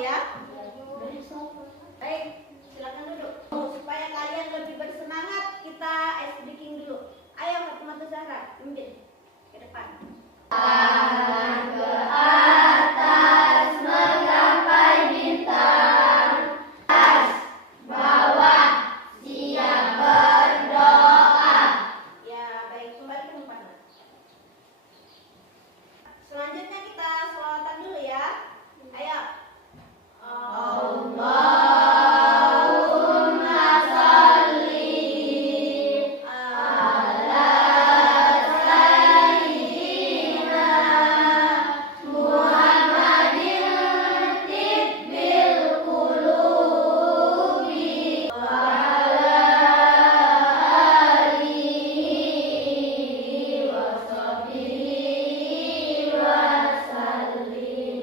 ya. Baik, silakan duduk. Supaya kalian lebih bersemangat, kita ice breaking dulu. Ayo Fatimah Zahra, mungkin ke depan. Tangan ke atas menggapai bintang, atas bawah siap berdoa. Ya, baik, kembali ke tempat. Selanjutnya kita selawatan dulu ya. Ayo. Allahumma sholli ala sayyidina Muhammadin tibbil qulubi wa ala alihi wa sahbihi wa sallim.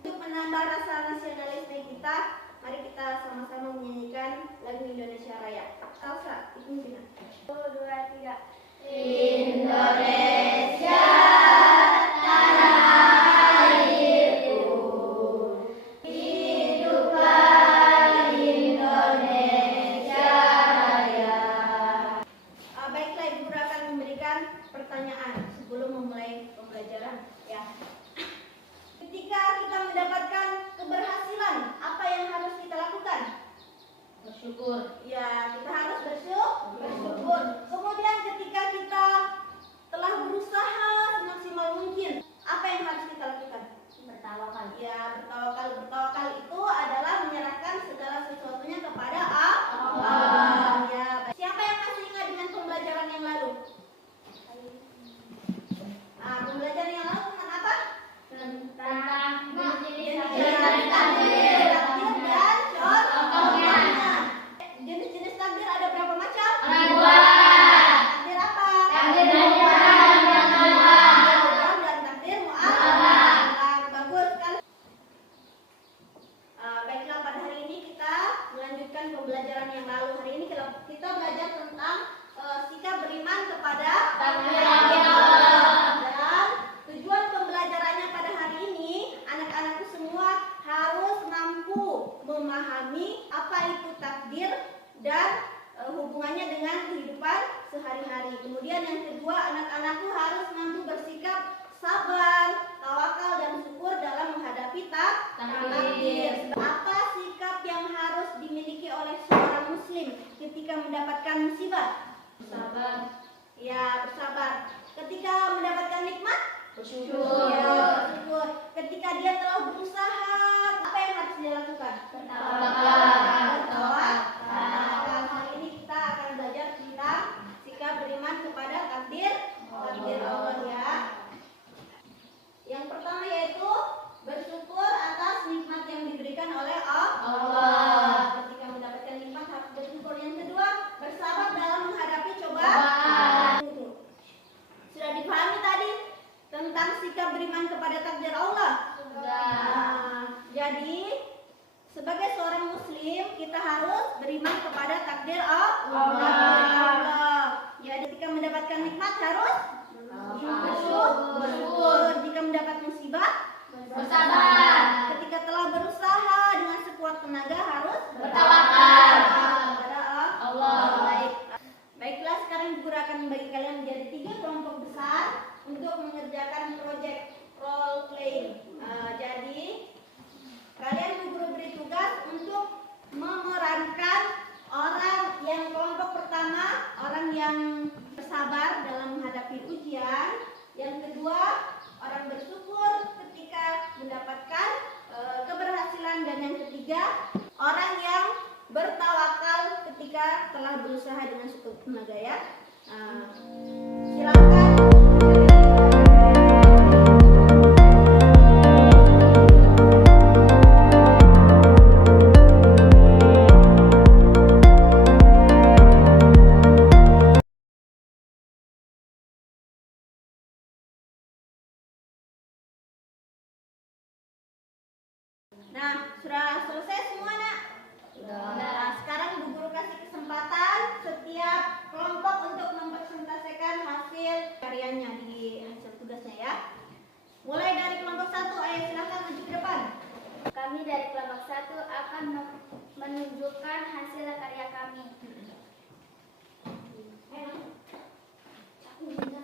Untuk menambah rasa nasionalisme kita, mari kita sama-sama menyanyikan lagu Indonesia Raya. Salsa, dipimpin. 1, 2, 3. Indonesia tanah airku, hiduplah Indonesia Raya. Baiklah, Ibu Guru akan memberikan pertanyaan sebelum memulai pembelajaran ya. Ketika kita mendapatkan keberhasilan, apa yang harus kita lakukan? Bersyukur. Ya, kita harus bersyukur. Kemudian ketika kita telah berusaha semaksimal mungkin, apa yang harus kita lakukan? Bertawakal. Ya, bertawakal. Bertawakal itu adalah menyerahkan segala sesuatunya kepada Allah. Ya, baik. Siapa yang masih ingat dengan pembelajaran yang lalu? Pembelajaran yang lalu tentang apa? Tentang jenis-jenis Takdir dan contohnya. Jenis-jenis takdir ada berapa macam? Dua. Takdir apa? Takdir mu'ayyad dan mu'allaq. Dan takdir mu'allaq. Bagus sekali. Baiklah, pada hari ini kita melanjutkan pembelajaran yang lalu. Hari ini kita belajar tentang sikap beriman kepada Takdir Allah. Dan tujuan pembelajarannya pada hari ini, anak-anakku semua harus mampu memahami apa itu takdir dan hubungannya dengan kehidupan sehari-hari. Kemudian yang kedua, anak-anakku harus mampu bersikap sabar, tawakal dan syukur dalam menghadapi takdir. Apa sikap yang harus dimiliki oleh seorang muslim ketika mendapatkan musibah? Sabar. Ya, bersabar. Ketika mendapatkan nikmat? Bersyukur. Ya, bersyukur. Ketika dia telah berusaha, apa yang harus dia lakukan? Bertawakal. Hari ini kita akan belajar tentang sikap beriman kepada takdir Allah ya. Yang pertama yaitu bersyukur atas nikmat yang diberikan oleh Allah. Ketika mendapatkan nikmat harus bersyukur. Yang kedua, bersabar dalam menghadapi cobaan. Sudah dipahami tadi tentang sikap beriman kepada takdir Allah? Jadi sebagai seorang muslim kita harus beriman kepada takdir Allah. Jadi ketika mendapatkan nikmat harus bersyukur. Jika mendapat musibah Bersabar. Ketika telah berusaha dengan sekuat tenaga harus Bertawakal kepada Allah. Baiklah, sekarang Ibu Guru akan membagi kalian menjadi 3 kelompok besar untuk mengerjakan proyek role playing. Jadi kalian Ibu Guru beri tugas untuk memerankan orang yang kelompok pertama, orang yang bersabar dalam menghadapi ujian. Yang kedua, orang bersyukur ketika mendapatkan keberhasilan. Dan yang ketiga, orang yang bertawakal ketika telah berusaha dengan sekuat tenaga ya. Silakan. Nah, sudah selesai semua nak? Nah, sekarang Ibu Guru kasih kesempatan setiap kelompok untuk mempresentasikan hasil karyanya di hasil tugasnya ya. Mulai dari kelompok 1, ayo silakan maju ke depan. Kami dari kelompok 1 akan menunjukkan hasil karya kami.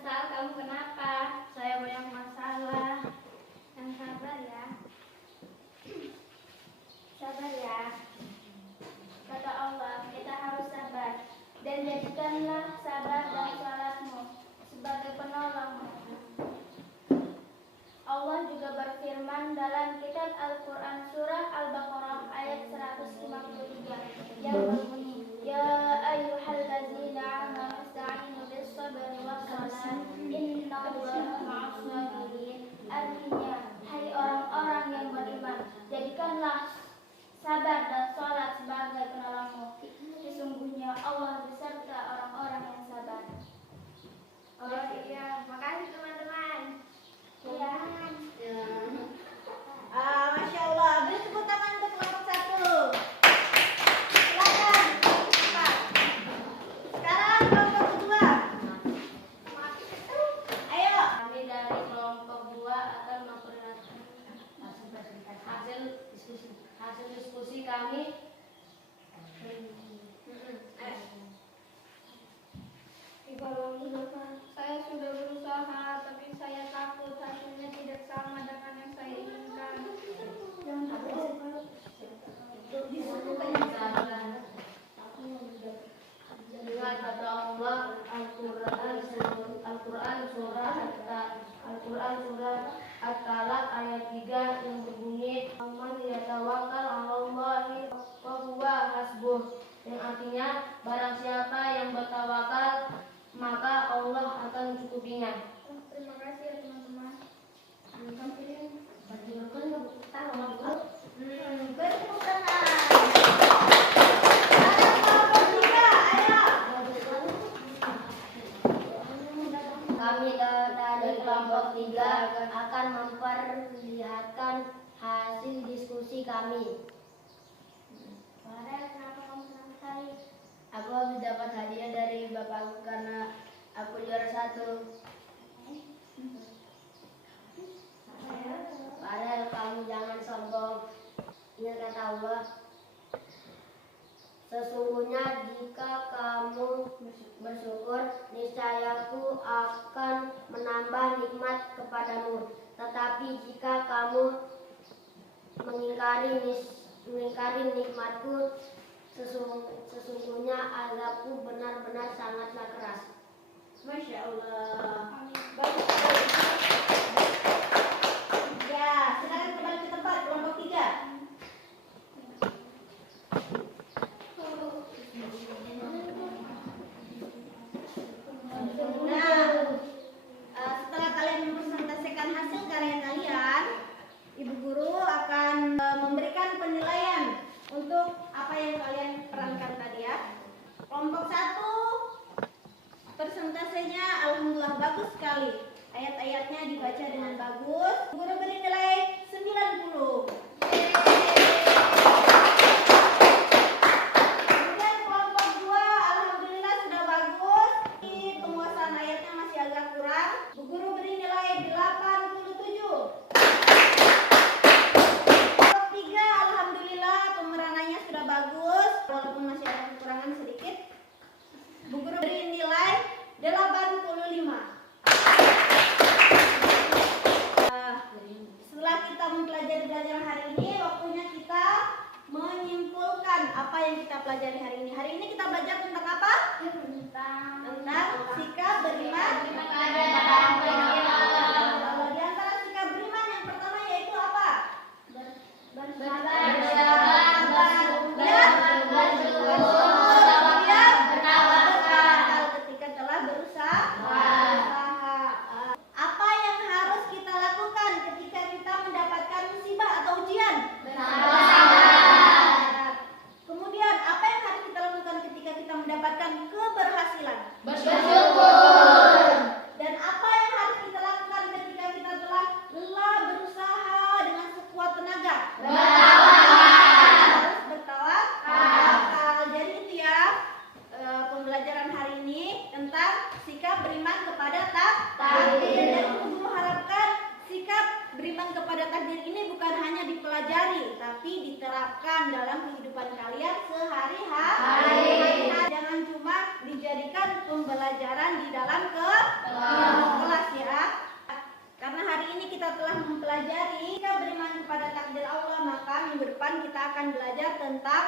Sal, kamu kenapa? Saya banyak masalah. Yang sabar ya. Sabar ya. Kata Allah, kita harus sabar. Dan jadikanlah sabar dan salatmu sebagai penolongmu. Allah juga berfirman dalam kitab Al-Quran surah Al-Baqarah ayat 153 yang berbunyi, Ya ayyuhallazina amanu ista'inu bis-sabri was-salat innallaha ma'as-sabirin. Artinya, hai orang-orang yang beriman, jadikanlah sabar dan salat sebagai penolongmu. Sesungguhnya Allah beserta orang-orang yang sabar. Oh iya, makasih teman-teman. Iya. Masya Allah, beri tepuk tangan untuk kelompok 1. Silakan. Cepat. Sekarang kelompok 2. Ayo. Kami dari kelompok 2 akan memperlihatkan hasil diskusi kami. Saya sudah berusaha, tapi saya takut hasilnya tidak sama dengan yang saya inginkan. Dengan kata Allah, Al-Quran surah At-Talaq ayat 3 yang berbunyi, "Man yatawakkal 'alallahi fahuwa hasbuh." Yang artinya, barang siapa yang bertawakal, maka Allah akan mencukupinya. Terima kasih ya teman-teman. Beri tepuk tangan. Sekarang kelompok 3. Ayo. Kami dari kelompok 3 akan memperlihatkan hasil diskusi kami. Kenapa kamu senang sekali? Aku habis dapat hadiah dari bapakku karena aku juara 1. Padahal kamu jangan sombong. Ingat kata Allah, sesungguhnya jika kamu bersyukur, niscayaku akan menambah nikmat kepadamu. Tetapi jika kamu mengingkari nikmatku, sesungguhnya azabku benar-benar sangatlah keras. Masya Allah. Bagus. Ya, silakan kembali ke tempat kelompok 3. Setelah kalian mempresentasikan hasil karya kalian, Ibu Guru akan memberikan penilaian untuk apa yang kalian perankan tadi ya. Kelompok 1 persentasenya alhamdulillah bagus sekali. Ayat-ayatnya dibaca dengan bagus. Guru beri nilai 90. Kemudian kelompok 2 alhamdulillah sudah bagus. Ini penguasaan ayatnya masih agak kurang. Bu Guru beri nilai 87. Kelompok 3 alhamdulillah pemeranannya sudah bagus walaupun masih ada kekurangan sedikit. Bu Guru beri nilai 85. Setelah kita mempelajari pelajaran hari ini, waktunya kita menyimpulkan apa yang kita pelajari hari ini. Hari ini kita belajar tentang apa? Tentang sikap beriman. Kalau di antara sikap beriman yang pertama yaitu apa? Ketika telah berusaha. Apa yang harus kita lakukan ketika kita mendapatkan musibah atau ujian? Kemudian apa yang harus kita lakukan ketika kita mendapatkan keberhasilan? Bersyukur. terapkan dalam kehidupan kalian sehari-hari. Jangan cuma dijadikan pembelajaran di dalam kelas ya. Karena hari ini kita telah mempelajari jika beriman kepada takdir Allah, maka minggu depan kita akan belajar tentang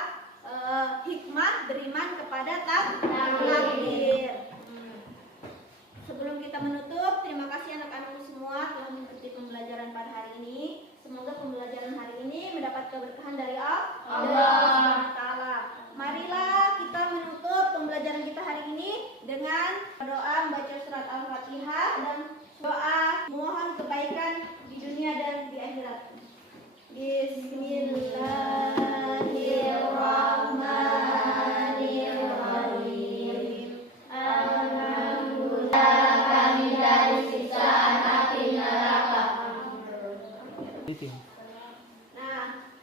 hikmah beriman kepada takdir. Sebelum kita menutup, terima kasih anak-anakku semua telah mengikuti pembelajaran pada hari ini. Semoga pembelajaran hari ini mendapat keberkahan dari Allah Ta'ala. Marilah kita menutup pembelajaran kita hari ini dengan doa membaca surat Al-Fatihah dan doa mohon kebaikan di dunia dan di akhirat. Bismillahirrahmanirrahim. Alhamdulillah kami dari siksaan api neraka. Nah,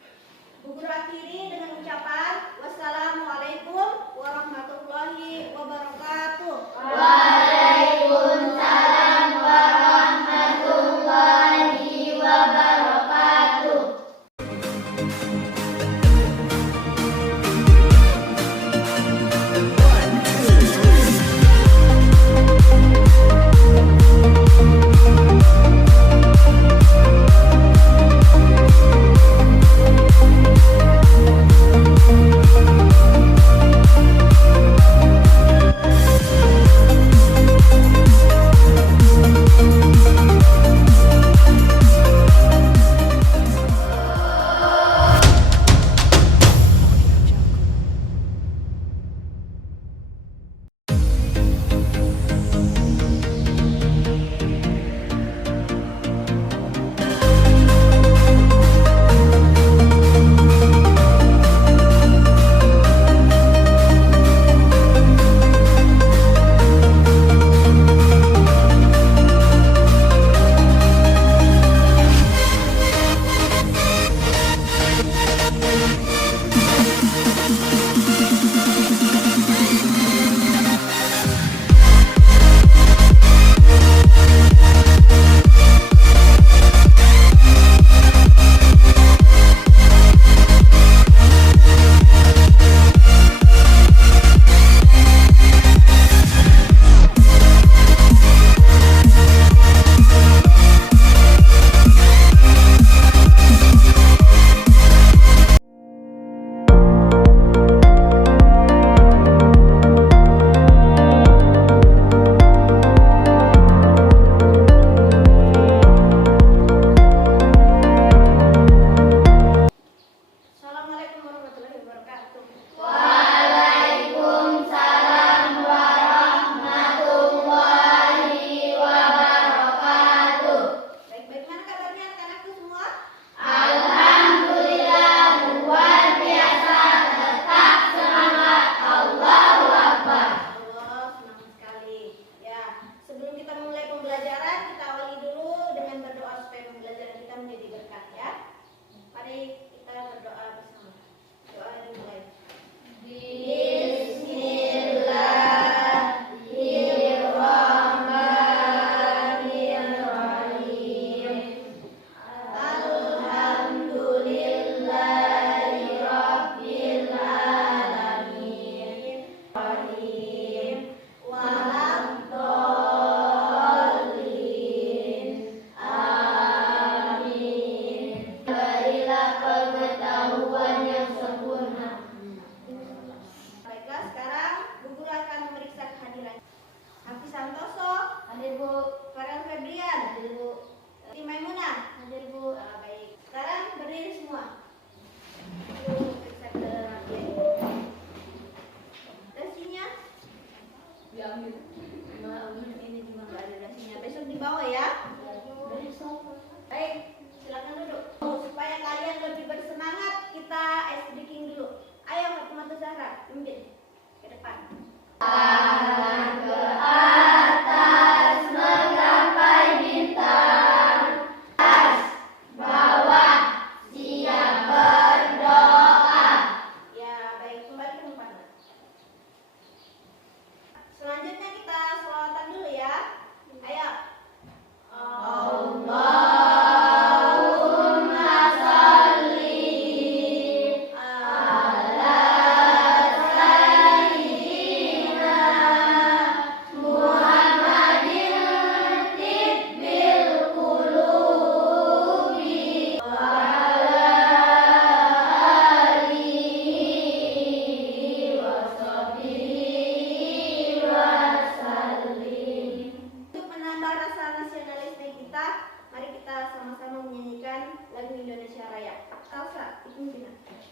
Bu Guru akhiri dengan ucapan wassalamualaikum warahmatullahi wabarakatuh. Waalaikumsalam warahmatullahi wabarakatuh.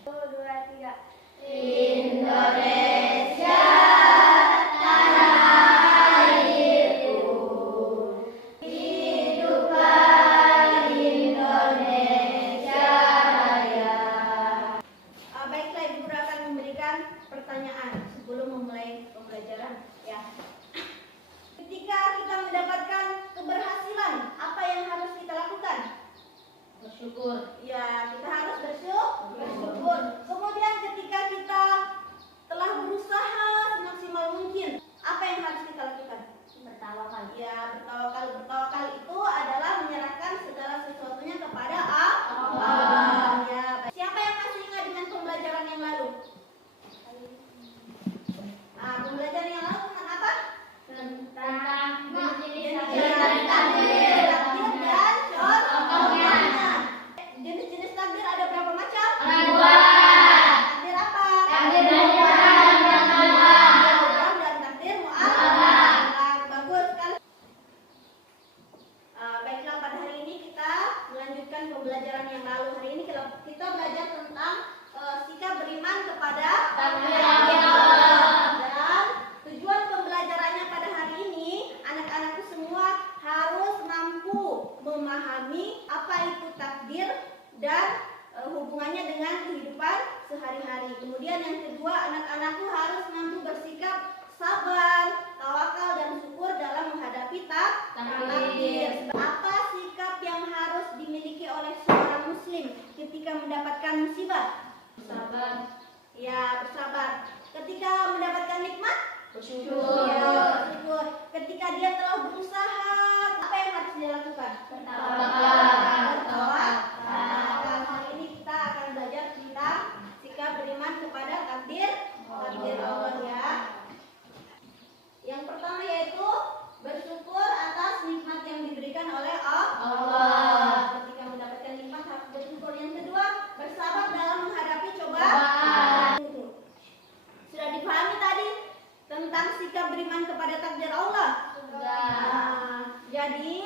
1, 2, 3. Indonesia tanah airku, hiduplah Indonesia Raya. Baiklah, Ibu Guru akan memberikan pertanyaan sebelum memulai pembelajaran. Ya. Ketika kita mendapatkan keberhasilan, apa yang harus kita lakukan? Bersyukur. Ya, kita harus bersyukur. Kemudian ketika kita telah berusaha semaksimal mungkin, apa yang harus kita lakukan? Bertawakal. Ya, bertawakal. Bertawakal itu adalah menyerahkan segala sesuatunya kepada Allah. Ya, baik. Siapa yang masih ingat dengan pembelajaran yang lalu? Pembelajaran yang lalu tentang apa? Tentang jenis-jenis Takdir dan contohnya. Jenis-jenis takdir ada berapa macam? Dua. Takdir apa? Takdir mu'allaq dan mu'allaq. Dan takdir mu'allaq. Bagus sekali. Baiklah, pada hari ini kita melanjutkan pembelajaran yang lalu. Hari ini kita belajar tentang sikap beriman kepada Takdir Allah. Dan tujuan pembelajarannya pada hari ini, anak-anakku semua harus mampu memahami apa itu takdir dan hubungannya dengan kehidupan sehari-hari. Kemudian yang kedua, anak-anakku harus mampu bersikap sabar, tawakal dan syukur dalam menghadapi takdir. Apa sikap yang harus dimiliki oleh seorang muslim ketika mendapatkan musibah? Sabar. Ya, bersabar. Ketika mendapatkan nikmat? Bersyukur. Ya, bersyukur. Ketika dia telah berusaha, apa yang harus dia lakukan? Bertawakal. Hari ini kita akan belajar tentang sikap beriman kepada takdir Allah ya. Yang pertama yaitu bersyukur atas nikmat yang diberikan oleh Allah. Ketika mendapatkan nikmat harus bersyukur. Yang kedua, bersabar dalam menghadapi cobaan. Sudah dipahami tadi tentang sikap beriman kepada takdir Allah? Jadi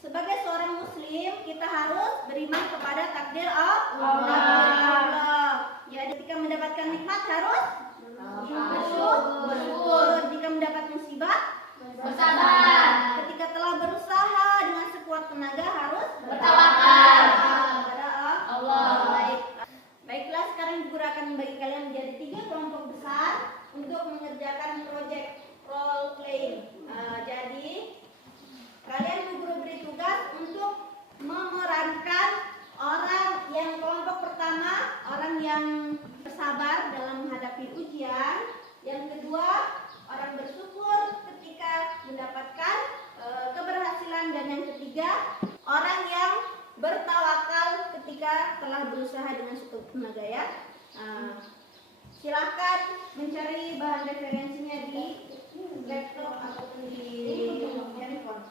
sebagai seorang muslim kita harus beriman kepada takdir Allah. Jadi ketika mendapatkan nikmat harus bersyukur. Jika mendapat musibah Bersabar. Ketika telah berusaha dengan sekuat tenaga harus Bertawakal kepada Allah. Baiklah, sekarang Ibu Guru akan membagi kalian menjadi 3 kelompok besar untuk mengerjakan proyek role playing. Jadi kalian Ibu Guru beri tugas untuk memerankan orang yang kelompok pertama, orang yang bersabar dalam menghadapi ujian. Yang kedua, orang bersyukur ketika mendapatkan keberhasilan. Dan yang ketiga, orang yang bertawakal ketika telah berusaha dengan sekuat tenaga ya. Silakan mencari bahan referensinya di laptop ataupun di handphone.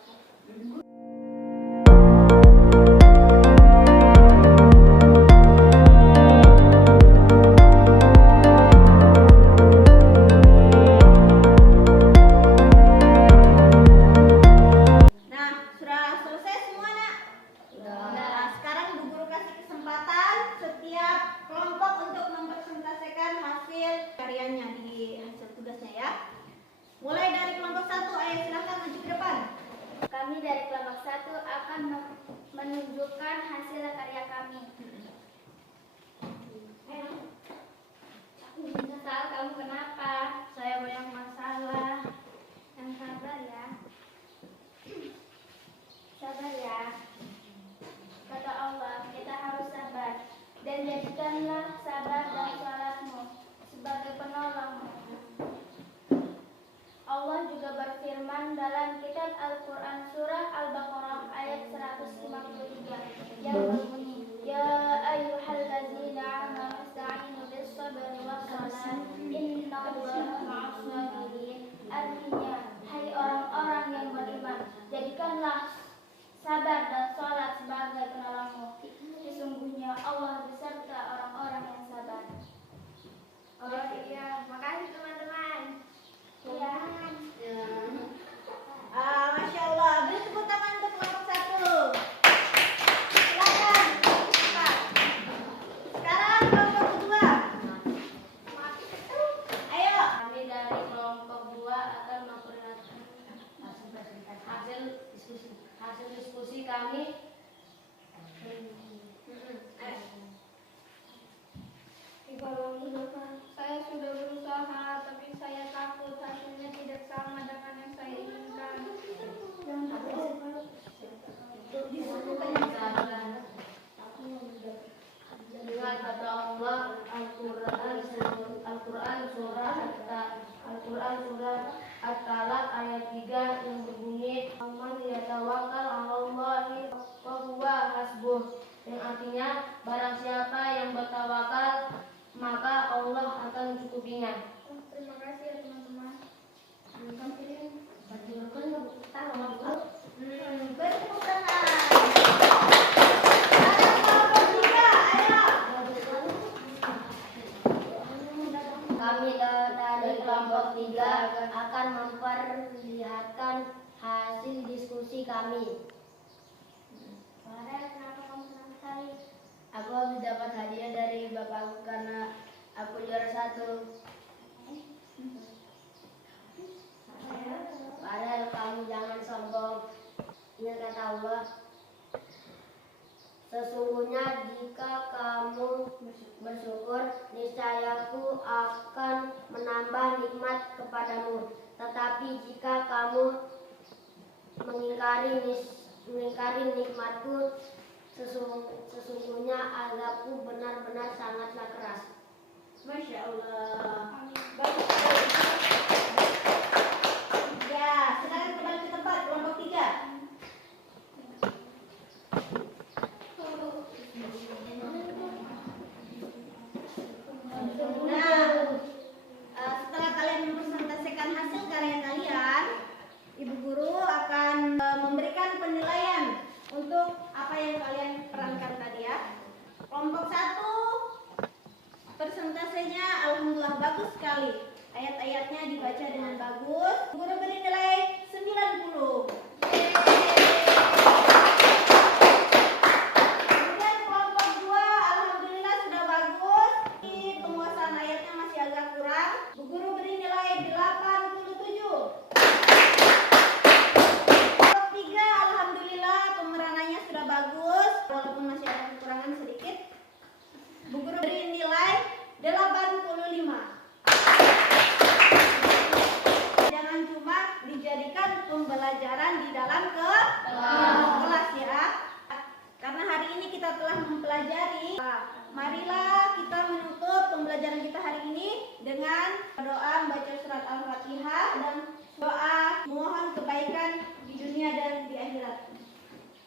Kami dari kelompok 1 akan menunjukkan hasil karya kami. Sal, kamu kenapa? Saya banyak masalah. Yang sabar ya. Sabar ya. Kata Allah, kita harus sabar. Dan jadikanlah sabar dan salatmu sebagai penolongmu. Allah juga berfirman dalam kitab Al-Quran surah Al-Baqarah ayat 153 yang berbunyi, Ya ayyuhallazina amanu ista'inu bis-sabri was-salat innallaha ma'as-sabirin. Artinya, hai orang-orang yang beriman, jadikanlah sabar dan salat sebagai penolongmu. Sesungguhnya Allah beserta orang-orang yang sabar. Oh iya, makasih teman-teman. Ya. Masya Allah, beri tepuk tangan untuk kelompok 1. Silakan. Sekarang kelompok Saya sudah berusaha, tapi saya takut hasilnya tidak sama dengan yang saya inginkan. Dengan kata Allah Al-Quran surah At-Talaq ayat 3 yang berbunyi "Man yatawakkal 'alallahi fahuwa hasbuh", yang artinya barang siapa yang bertawakal maka Allah akan mencukupinya. Terima kasih ya teman-teman. Bertepuk tangan. Kelompok 3, ayo. Kami dari kelompok 3 akan memperlihatkan hasil diskusi kami. Farel, kenapa kamu senang sekali? Aku habis dapat hadiah dari bapakku karena aku juara 1. Padahal kamu jangan sombong. Ingat kata Allah, sesungguhnya jika kamu bersyukur, niscayaku akan menambah nikmat kepadamu. Tetapi jika kamu mengingkari nikmatku, sesungguhnya azabku benar-benar sangatlah keras. Masya Allah. Amin. Bagus sekali. Ya, sekarang kembali ke tempat kelompok 3. Nah, setelah kalian mempresentasikan hasil karya kalian, Ibu Guru akan memberikan penilaian untuk apa yang kalian perankan tadi ya. Kelompok 1 persentasenya alhamdulillah bagus sekali. Ayat-ayatnya dibaca dengan bagus. Guru beri nilai 90. Kemudian kelompok 2 alhamdulillah sudah bagus. Ini penguasaan ayatnya masih agak kurang. Bu Guru beri nilai 87. Kelompok 3 alhamdulillah pemeranannya sudah bagus walaupun masih ada kekurangan sedikit. Bu Guru beri nilai 85. Jangan cuma dijadikan pembelajaran di dalam kelas ya. Karena hari ini kita telah mempelajari. Marilah kita menutup pembelajaran kita hari ini dengan doa membaca surat Al-Fatihah dan doa mohon kebaikan di dunia dan di akhirat.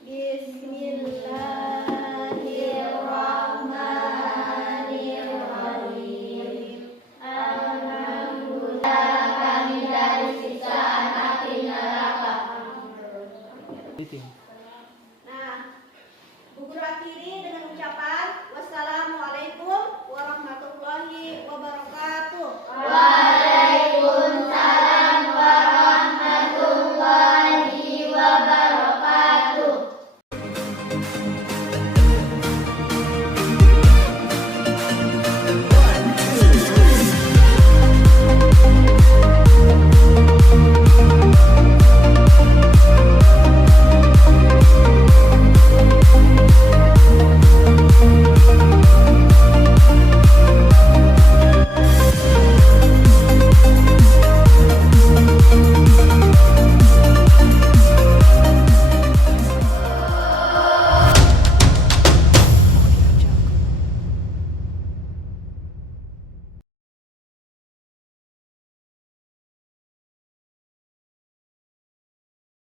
Bismillahirrahmanirrahim. Alhamdulillah kami dari siksa api neraka.